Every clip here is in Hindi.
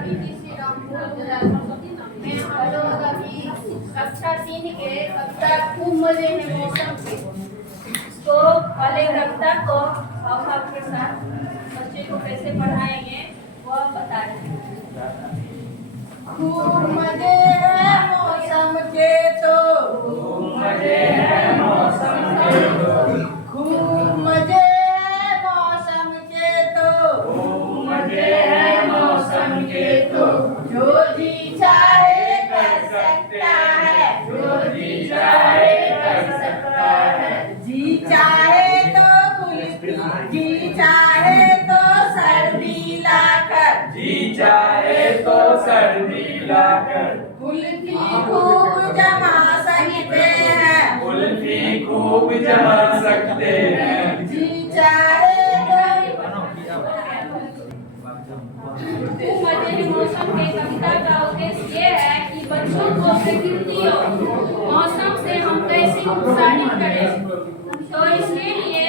मैं हम लोग अभी कक्षा 3 के कविता खूब मजे में मौसम के तो वाले कविता को भाव के साथ बच्चे को कैसे पढ़ाएंगे वो आप बता रहे हैं। खूब मजे है मौसम के तो खूब मजे है मौसम के तो खूब मजे है मौसम के तो खूब मजे है मौसम के तो जो जी चाहे कर सकता है जो जी चाहे कर सकता है जी चाहे तो कुल्फी जी चाहे तो सर्दी लाकर जी चाहे तो सर्दी लाकर कुल्फी खूब जमा सकते हैं कुल्फी खूब जमा सकते हैं जी चाहे खूब मजे में मौसम के कविता का उद्देश्य ये है कि बच्चों को प्रकृति और मौसम से हम कैसे उत्साहित करें। तो इसके लिए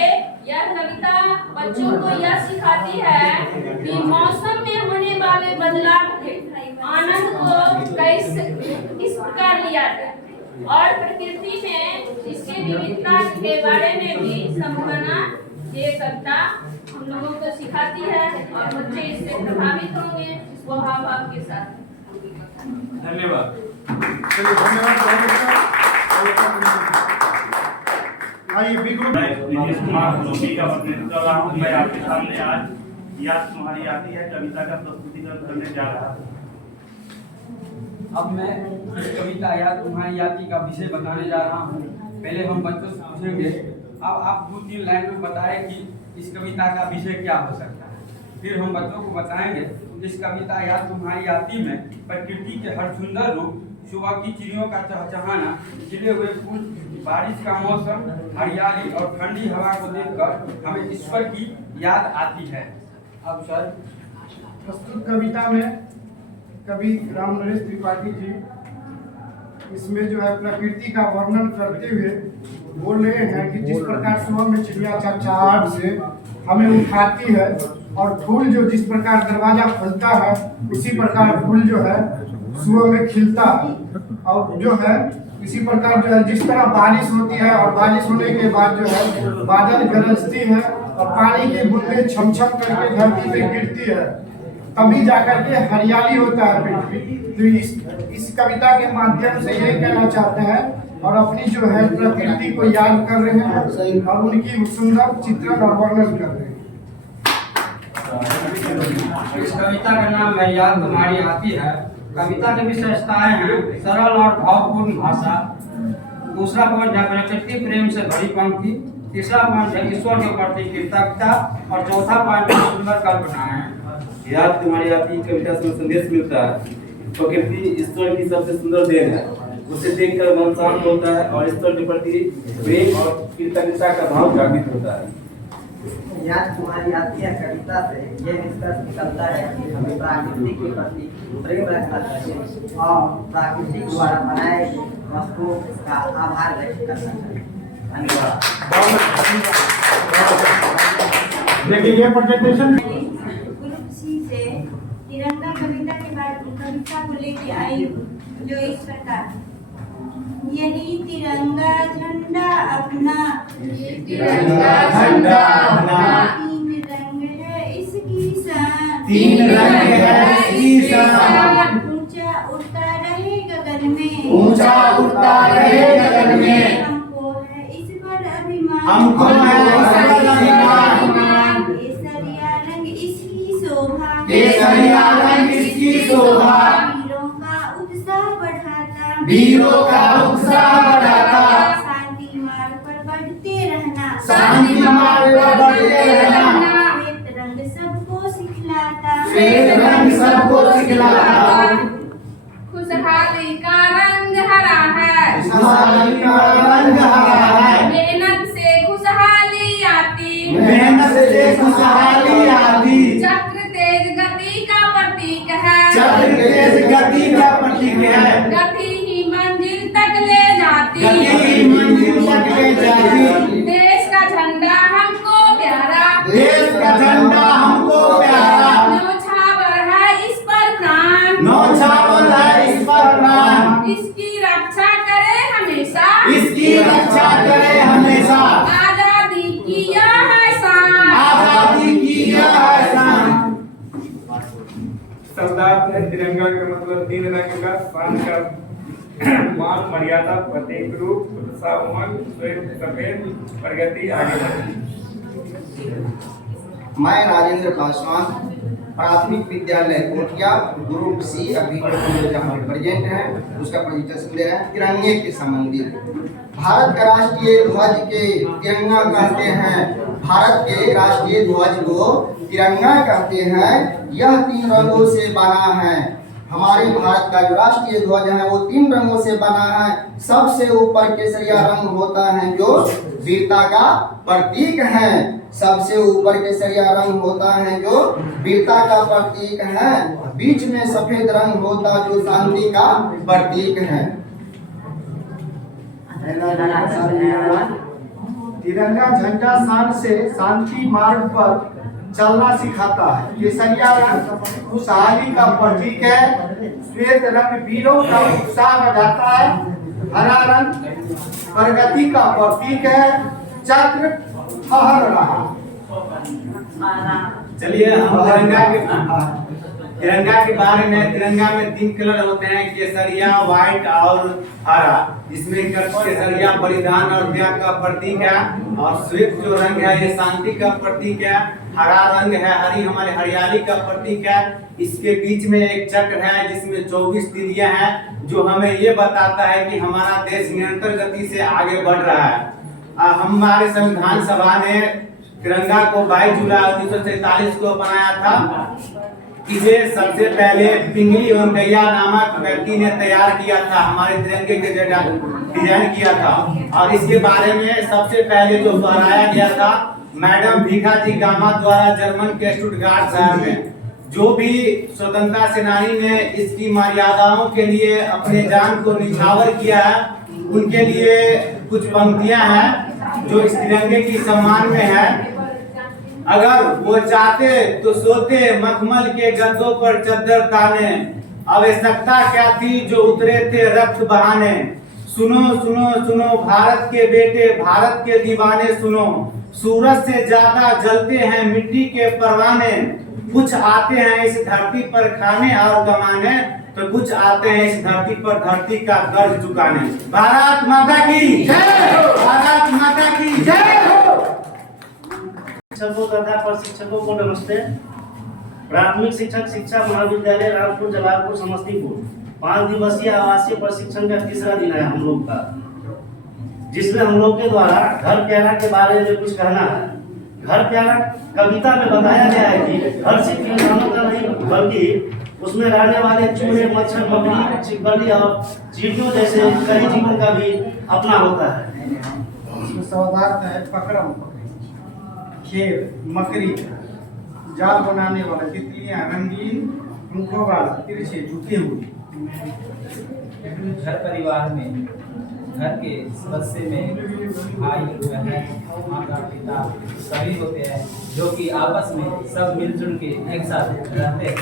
यह कविता बच्चों को यह सिखाती है कि मौसम में होने वाले बदलाव के आनंद को कैसे किस प्रकार लिया जाए और प्रकृति में इसके विविधता के बारे में भी समझना ये कविता हम लोगों को सिखाती है और बच्चे इससे प्रभावित होंगे वो भाव के साथ। धन्यवाद। नीतीश कुमार जोशी का प्रतिनिधित्व कर रहा हूँ। मैं आपके सामने आज याद तुम्हारी आती है कविता का प्रस्तुतिकरण करने जा रहा हूँ। अब मैं इस कविता याद तुम्हारी यादी का विषय बताने जा रहा हूँ। पहले हम बच्चों से पूछेंगे, अब आप 2-3 लाइन में बताएं कि इस कविता का विषय क्या हो सकता है। फिर हम बच्चों को बताएंगे इस कविता याद तुम्हारी यादी में प्रकृति के हर सुंदर रूप, सुबह की चिड़ियों का चहचहाना, खिले हुए फूल, बारिश का मौसम, हरियाली और ठंडी हवा को देखकर हमें ईश्वर की याद आती है। अब सर प्रस्तुत कविता में कवि राम नरेश त्रिपाठी जी इसमें जो है प्रकृति का वर्णन करते हुए बोल रहे हैं कि जिस प्रकार सुबह में चिड़िया चहचहाहट से हमें उठाती है और फूल जो जिस प्रकार दरवाजा खुलता है उसी प्रकार फूल जो है सुबह में खिलता है और जो है इसी प्रकार जो है जिस तरह बारिश होती है और बारिश होने के बाद जो है बादल गरजती है और पानी की बूंदें छम-छम करके धरती पे गिरती है, तभी जाकर के हरियाली होता है पृथ्वी। तो इस कविता के माध्यम से ये कहना चाहते हैं और अपनी जो है प्रकृति को याद कर रहे हैं और उनकी सुंदर चित्रण और वर्णन कर रहे हैं। इस कविता का नाम है याद तुम्हारी आती है। कविता की विशेषताएं हैं सरल और भावपूर्ण भाषा, दूसरा पॉइंट है प्रकृति प्रेम से भरी पंक्ति, तीसरा पॉइंट है ईश्वर के प्रति कृतज्ञता और चौथा पॉइंट है सुंदर कल्पनाएं। याद तुम्हारी आती कविता से संदेश मिलता है। प्रकृति ईश्वर की सबसे सुंदर देन है, उसे देखकर मन शांत होता है और ईश्वर के प्रति प्रेम और कृतज्ञता का भाव जागृत होता है। याद तुम्हारी आती है कविता से यह निष्कर्ष निकलता है कि हमें प्रकृति के प्रति प्रेम रखना चाहिए और प्रकृति द्वारा बनाए गए वस्तुओं का आभार व्यक्त करना चाहिए। धन्यवाद। देखिए ये प्रेजेंटेशन खुशी से तिरंगा कविता के बाद कविता को लेके आई जो इस प्रकार, यही तिरंगा झंडा अपना, तिरंगा झंडा अपना, तीन रंग है इसकी शान, तीन रंग है इसकी शान, ऊंचा उड़ता रहे गगन में, ऊंचा उड़ता रहे गगन में, हमको है इस पर अभिमान, हमको है इस पर अभिमान, केसरिया रंग इसकी शोभा, केसरिया रंग इसकी शोभा, वीरों का उत्साह बढ़ाता, वीरों का उत्साह बढ़ाता, शांति मार्ग पर बढ़ते रहना, शांति मार्ग पर बढ़ते रहना, श्वेत रंग सबको सिखलाता, श्वेत रंग सबको सिखलाता, खुशहाली का रंग हरा है, खुशहाली का रंग हरा है, मेहनत से खुशहाली आती, मेहनत से खुशहाली आती, चक्र तेज गति का प्रतीक है, चक्र तेज गति का प्रतीक है, गति ही मंजिल तक ले जाती, गति ही मंजिल तक ले जाती, देश का झंडा हमको प्यारा, देश का झंडा हमको प्यारा, न्योछावर है इस पर प्राण, इसकी रक्षा करे हमेशा, इसकी रक्षा करे हमेशा, आजादी की यह है शान, आजादी की यह है शान। सरदार ने तिरंगा का मतलब 3 रंग का शान का मान मर्यादा प्रतीक रूप उत्साह श्वेत सफेद प्रगति आगे बढ़ी। मैं राजेंद्र पासवान प्राथमिक विद्यालय कोटिया ग्रुप सी अभी जहाँ प्रेजेंट है उसका प्रेजेंटेशन दे रहे हैं तिरंगे के संबंधित। भारत का राष्ट्रीय ध्वज के तिरंगा कहते हैं, भारत के राष्ट्रीय ध्वज को तिरंगा कहते हैं। यह 3 रंगों से बना है। हमारे भारत का जो राष्ट्रीय ध्वज है वो 3 रंगों से बना है। सबसे ऊपर केसरिया रंग होता है जो वीरता का प्रतीक है। सबसे ऊपर केसरिया रंग होता है जो वीरता का प्रतीक है। बीच में सफेद रंग होता जो शांति का प्रतीक है। तिरंगा झंडा शान से शांति मार्ग पर चलना सिखाता है। केसरिया रंग खुशहाली का प्रतीक है। श्वेत रंग वीरों का उत्साह बढ़ाता है। हरा रंग प्रगति का प्रतीक है। चक्र फहर रहा। चलिए हम तिरंगा के बारे में, तिरंगा में 3 कलर होते हैं, केसरिया, व्हाइट और हरा। इसमें केसरिया बलिदान और त्याग का प्रतीक है और श्वेत जो रंग है ये शांति का प्रतीक है। हरा रंग है, हरी हमारे हरियाली का प्रतीक है। इसके बीच में एक चक्र है जिसमें 24 तिलियां हैं जो हमें ये बताता है कि हमारा देश निरंतर गति से आगे बढ़ रहा है। हमारे संविधान सभा ने तिरंगा को 22 जुलाई 1947 को बनाया था। इसे सबसे पहले पिंगली वेंकैया नामक व्यक्ति ने तैयार किया था, हमारे तिरंगे के डिजाइन किया था। और इसके बारे में सबसे पहले जो फहराया गया था मैडम भीखा जी गामा द्वारा जर्मन के स्टुटगार्ट शहर में। जो भी स्वतंत्रता सेनानी ने इसकी मर्यादाओं के लिए अपने जान को निछावर किया है उनके लिए कुछ पंक्तियां हैं जो इस तिरंगे की सम्मान में है। अगर वो चाहते तो सोते मखमल के गद्दों पर चद्दर ताने, आवश्यकता क्या थी जो उतरे थे रक्त बहाने। सुनो सुनो सुनो भारत के बेटे, भारत के दीवाने सुनो, सूरज से ज्यादा जलते हैं मिट्टी के परवाने। कुछ आते हैं इस धरती पर खाने और कमाने, तो कुछ आते हैं इस धरती पर धरती का कर्ज चुकाने। भारत माता की जय हो, भारत माता की जय हो। शिक्षकों तथा प्रशिक्षकों को नमस्ते। प्राथमिक शिक्षक शिक्षा महाविद्यालय रामपुर जलालपुर समस्तीपुर 5 दिवसीय आवासीय प्रशिक्षण का 3रा दिन है हम लोग का, जिसमें हम लोग के द्वारा घर प्यारा के बारे में कुछ कहना है। घर प्यारा कविता में बताया गया है कि घर सिर्फ इंसानों का नहीं बल्कि उसमें रहने वाले चूहे, मच्छर, मकड़ी, छिपकली और चींटियों जैसे कई जीवों का भी अपना होता है। इसमें पदार्थ है पकड़म, खेल, मकड़ी, जाल बनाने वाला, तितलियां, रंगीन मुखों वाला, तिरछे झुके हुए। घर परिवार में घर के सदस्य में भाई बहन माता पिता सभी होते हैं जो कि आपस में सब मिलजुल के एक साथ रहते हैं।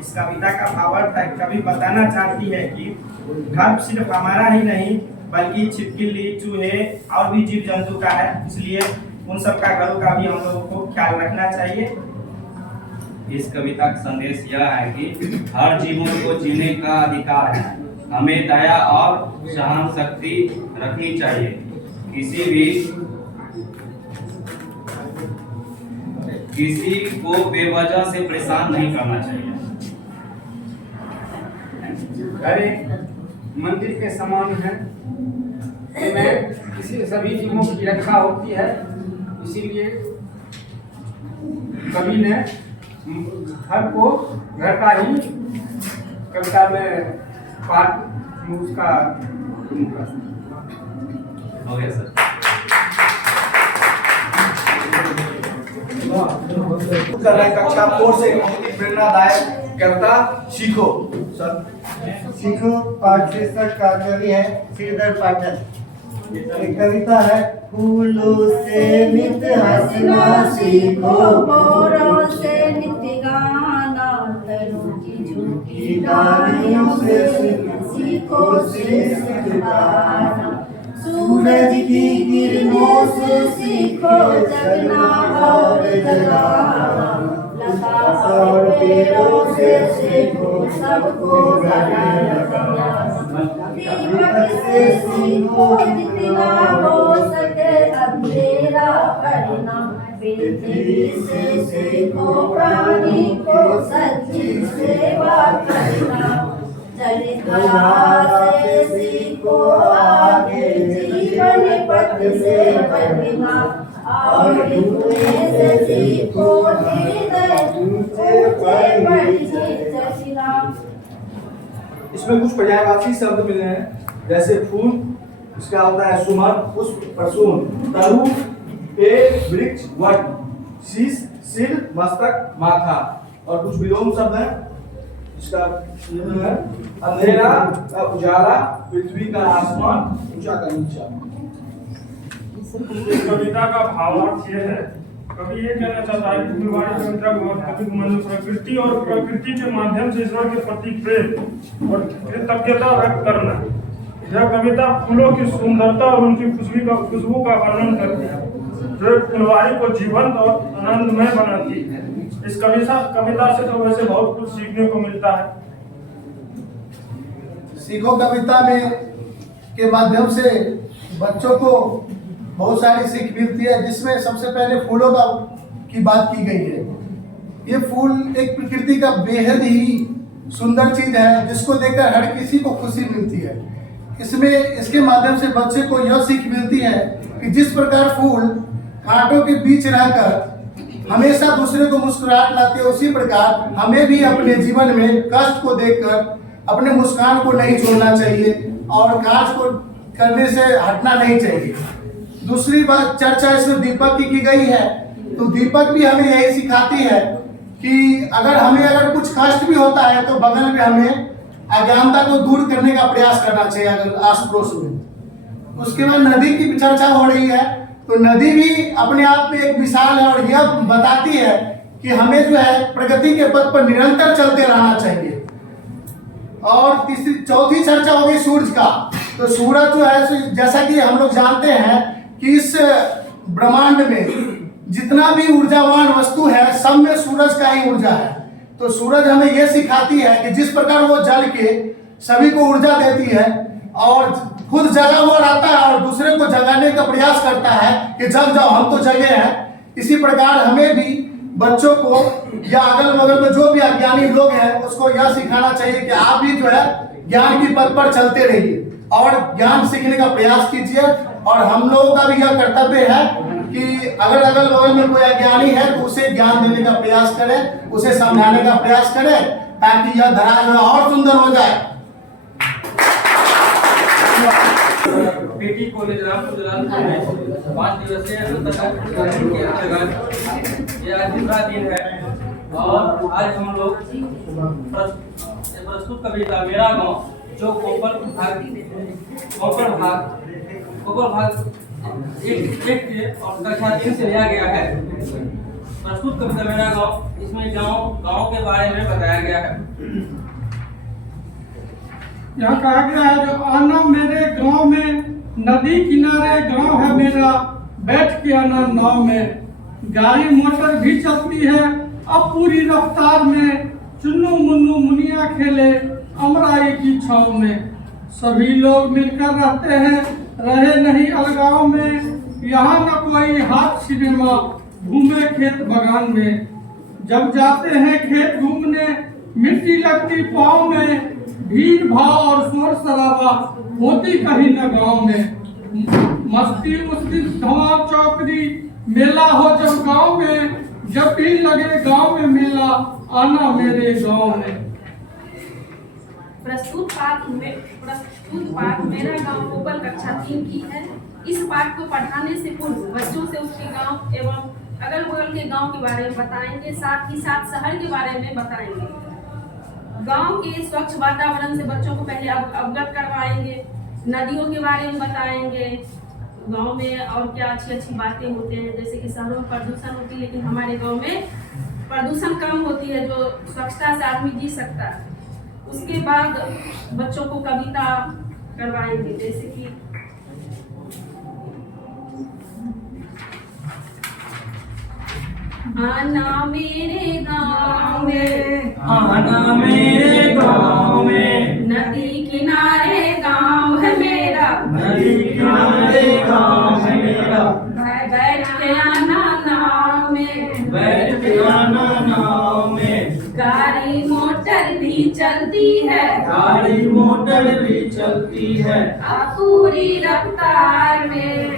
इस कविता का भावार्थ है, कवि बताना चाहती है कि घर सिर्फ हमारा ही नहीं बल्कि छिपकली, चूहे और भी जीव जंतु का है, इसलिए उन सब का घरों का भी हम लोगों को ख्याल रखना चाहिए। इस कविता का संदेश यह है कि हर जीवों को जीने का अधिकार है, हमें दया और सहन शक्ति रखनी चाहिए, किसी को बेवजह से परेशान नहीं करना चाहिए। अरे मंदिर के समान है, इनमें किसी सभी जीवों की रक्षा होती है, इसीलिए कवि ने घर को घर का ही कविता में पाठ उसका हो गया सर। कक्षा 4 से बहुत ही प्रेरणादायक कविता सीखो सर। सीखो पाठ शीर्षक का कवि है श्रीधर पाठक। एक कविता है, फूलों से नित्य हंसना सीखो, मोरों से नित्य गाना, तरों की झुकी डालियों से सीखो शीश झुकाना, सूरज की किरणों से सीखो जगना और जगाना, लता और पेड़ों से सीखो सबको बनाना, दीपक से सीखो जितना हो सके अंधेरा करना, पृथ्वी से सीखो प्राणी को सच्ची सेवा करना, जलधारा से सीखो आगे जीवन पथ से बढ़ना, और धुएं से सीखो हृदय ऊंचे बढ़े चलना। इसमें कुछ पर्यायवाची शब्द मिले हैं, जैसे फूल, इसका होता है सुमन, पुष्प, प्रसून, तरु, पेड़, वृक्ष, वट, शीश, सिर, मस्तक, माथा। और कुछ विलोम शब्द हैं, इसका है अंधेरा का उजाला, पृथ्वी का आसमान, ऊंचा का नीचा। इस कविता का भावार्थ ये है, कवि ये कहना चाहता है कि फुलवारी कविता कवि मन प्रकृति और प्रकृति के माध्यम से ईश्वर के प्रति प्रेम और कृतज्ञता व्यक्त करना। यह कविता फूलों की सुंदरता और उनकी खुशबू का वर्णन करती है, जो फुलवारी को जीवंत और आनंदमय बनाती है। इस कविता से तो वैसे बहुत कुछ सीखने को मिलता है। सीखो कविता में के माध्यम से बच्चों को बहुत सारी सीख मिलती है, जिसमें सबसे पहले फूलों की बात की गई है। ये फूल एक प्रकृति का बेहद ही सुंदर चीज है, जिसको देखकर हर किसी को खुशी मिलती है। इसके माध्यम से बच्चे को यह सीख मिलती है कि जिस प्रकार फूल कांटों के बीच रहकर हमेशा दूसरे को मुस्कुराहट लाते हैं, उसी प्रकार हमें भी अपने जीवन में कष्ट को देखकर अपने मुस्कान को नहीं छोड़ना चाहिए और कांच को करने से हटना नहीं चाहिए। दूसरी बात चर्चा इसमें दीपक की गई है, तो दीपक भी हमें यही सिखाती है कि अगर कुछ कष्ट भी होता है तो बगल में हमें अज्ञानता को दूर करने का प्रयास करना चाहिए अगर आस पड़ोस में। उसके बाद नदी की चर्चा हो रही है, तो नदी भी अपने आप में एक मिसाल है और यह बताती है कि हमें जो है प्रगति के पथ पर निरंतर चलते रहना चाहिए। और चौथी चर्चा हो गई सूरज का। तो सूरज जो है, जैसा कि हम लोग जानते हैं कि इस ब्रह्मांड में जितना भी ऊर्जावान वस्तु है, सब में सूरज का ही ऊर्जा है। तो सूरज हमें यह सिखाती है कि जिस प्रकार वो जल के सभी को ऊर्जा देती है और खुद जगा हुआ रहता है और दूसरे को जगाने का प्रयास करता है कि जग जाओ, हम तो जगे हैं, इसी प्रकार हमें भी बच्चों को या अगल बगल में जो भी अज्ञानी लोग हैं उसको यह सिखाना चाहिए कि आप भी जो है ज्ञान की पथ पर चलते रहिए और ज्ञान सीखने का प्रयास कीजिए। और हम लोगों का भी यह कर्तव्य है कि अगर अगल बगल में कोई अज्ञानी है तो उसे ज्ञान देने का प्रयास करें, उसे समझाने का प्रयास करें, ताकि यह धरा जो है और सुंदर हो जाए। पीटी कॉलेज रामपुर जलालपुर में 5 दिवसीय अंतर्गत के अंतर्गत ये आज दूसरा दिन है और आज हम लोग प्रस्तुत कविता मेरा गांव, जो कोपर भाग एक और कक्षा 3 से लिया गया है। प्रस्तुत कविता मेरा गांव, इसमें गांव के बारे में बताया गया है। यहाँ कहा गया है, जो आना मेरे गांव में, नदी किनारे गांव है मेरा, बैठ के आना नाव में, गाड़ी मोटर भी चलती है अब पूरी रफ्तार में, चुन्नू मुन्नू मुनिया खेले अमराई की छाव में, सभी लोग मिलकर रहते हैं, रहे नहीं अलगाव में, यहाँ न कोई हाथ सिनेमा, घूमे खेत बगान में, जब जाते हैं खेत घूमने मिट्टी लगती पाँव में, भीड़ भाव और शोर शराबा होती कहीं न गांव में, मस्ती मुस्ती धमाल चौकड़ी मेला हो जब गांव में, जब भी लगे गांव में मेला आना मेरे गांव में। प्रस्तुत पाठ मेरा गांव कोपल कक्षा 3 की है। इस पाठ को पढ़ाने से पूर्व बच्चों से उसके गांव एवं अगल बगल के गांव के बारे में बताएंगे, साथ ही साथ शहर के बारे में बताएंगे। गांव के स्वच्छ वातावरण से बच्चों को पहले अवगत करवाएंगे, नदियों के बारे में बताएंगे, गांव में और क्या अच्छी अच्छी बातें होते हैं, जैसे कि शहरों में प्रदूषण होती है लेकिन हमारे गांव में प्रदूषण कम होती है, जो स्वच्छता से आदमी जी सकता है। उसके बाद बच्चों को कविता करवाएंगे, जैसे कि आना मेरे गाँव में, आना मेरे गाँव में, नदी किनारे गाँव है मेरा, नदी किनारे गाँव है मेरा, बैठ के आना नाव में, बैठ के आना नाव में, गाड़ी मोटर भी चलती है, गाड़ी मोटर भी चलती है, पूरी रफ्तार में,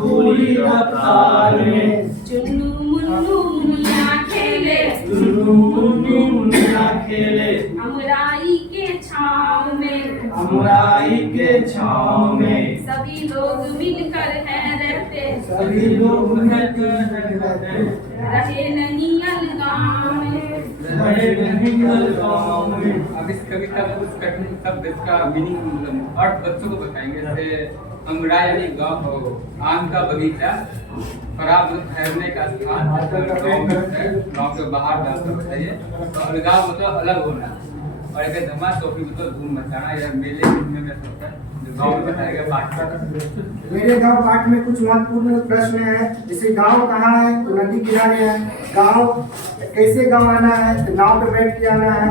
पूरी रफ्तार में, चुन्नू मुन्नू मुनिया खेले, चुन्नू मुन्नू मुनिया खेले, अमराई के छाँव में, अमराई के छाँव में, सभी लोग मिलकर हैं रहते, सभी लोग रहते, रहे नहीं अलगाव में, रहे नहीं अलगाव में। अब इस कविता में कुछ कठिन शब्द इसका मीनिंग अर्थ बच्चों को बताएंगे। जैसे अमरा यानी गाँव, आम का बगीचा, खराब ठहरने का स्थान, गाँव के बाहर जाकर बताइए। तो अलगाव मतलब अलग होना, और एक धमा टोपी मतलब धूम मचाना। यह मेले में होता है जो गाँव में बताया गया पाठ। मेरे गांव पाठ में कुछ महत्वपूर्ण प्रश्न है, जैसे गांव कहाँ है, तो नदी किनारे है, गांव कैसे गांव आना है, तो नाव पे बैठ के आना है,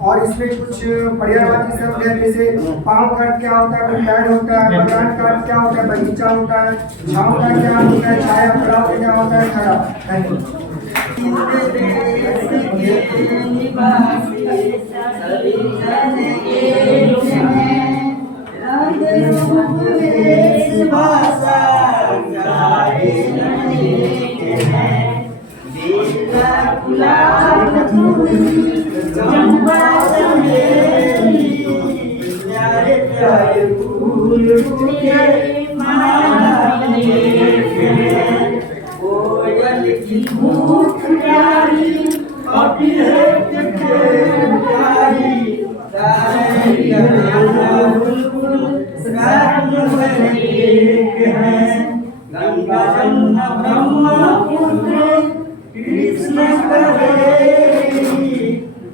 और इसमें कुछ पर्यायवाची शब्द है, जैसे पाँव का अर्थ क्या होता है, पैर होता है, बगान का अर्थ क्या होता है, बगीचा होता है, छाँव का क्या होता है, छाया, पड़ाव का क्या होता है, खड़ा।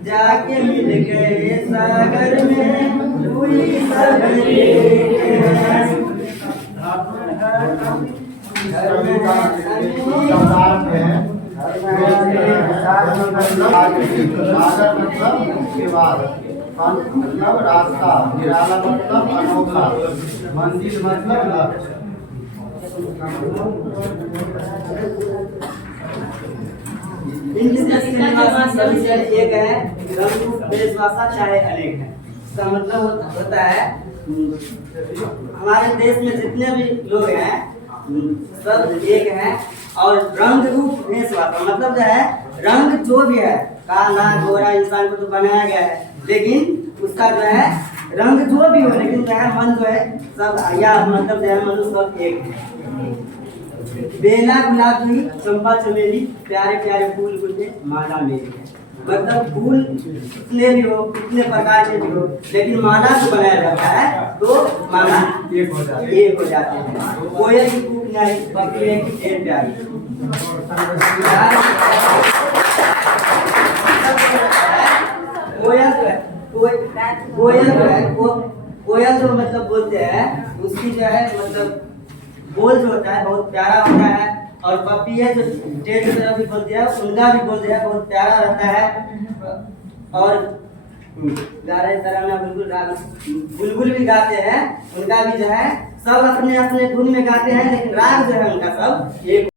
जाके मिल गए सागर में, पूरी सवेरे मतलब रास्ता, निराला मतलब अनोखा, मंदिर मतलब लक्ष्य। एक है बेसवासा चाहे अनेक है। इसका मतलब होता है हमारे देश में जितने भी लोग हैं सब एक हैं, और रंग रूप बेसवासा मतलब जो है रंग जो भी है, काला गोरा इंसान को तो बनाया गया है, लेकिन उसका जो है रंग जो भी हो, लेकिन जो है मन जो है सब, या मतलब जो है मनुष्य सब एक है। बेला गुलाबी चंपा चमेली प्यारे प्यारे फूल गुलते माला मेरी है। मतलब फूल कितने भी हो, कितने प्रकार के भी हो, लेकिन माला को बनाया जाता है तो माला एक हो जाते हैं। कोयल की कूक नहीं, बकरी की ढेर प्यारी। कोयल जो मतलब बोलते हैं, उसकी जो है मतलब बोल जो होता है बहुत प्यारा होता है, और पपी है जो टेढ़ की तरफ भी बोलते हैं, उनका भी बोलते हैं बहुत प्यारा रहता है। और गा रहे तराना बुलबुल भी गाते हैं, उनका भी जो है सब अपने अपने धुन में गाते हैं, लेकिन राग जो है उनका सब एक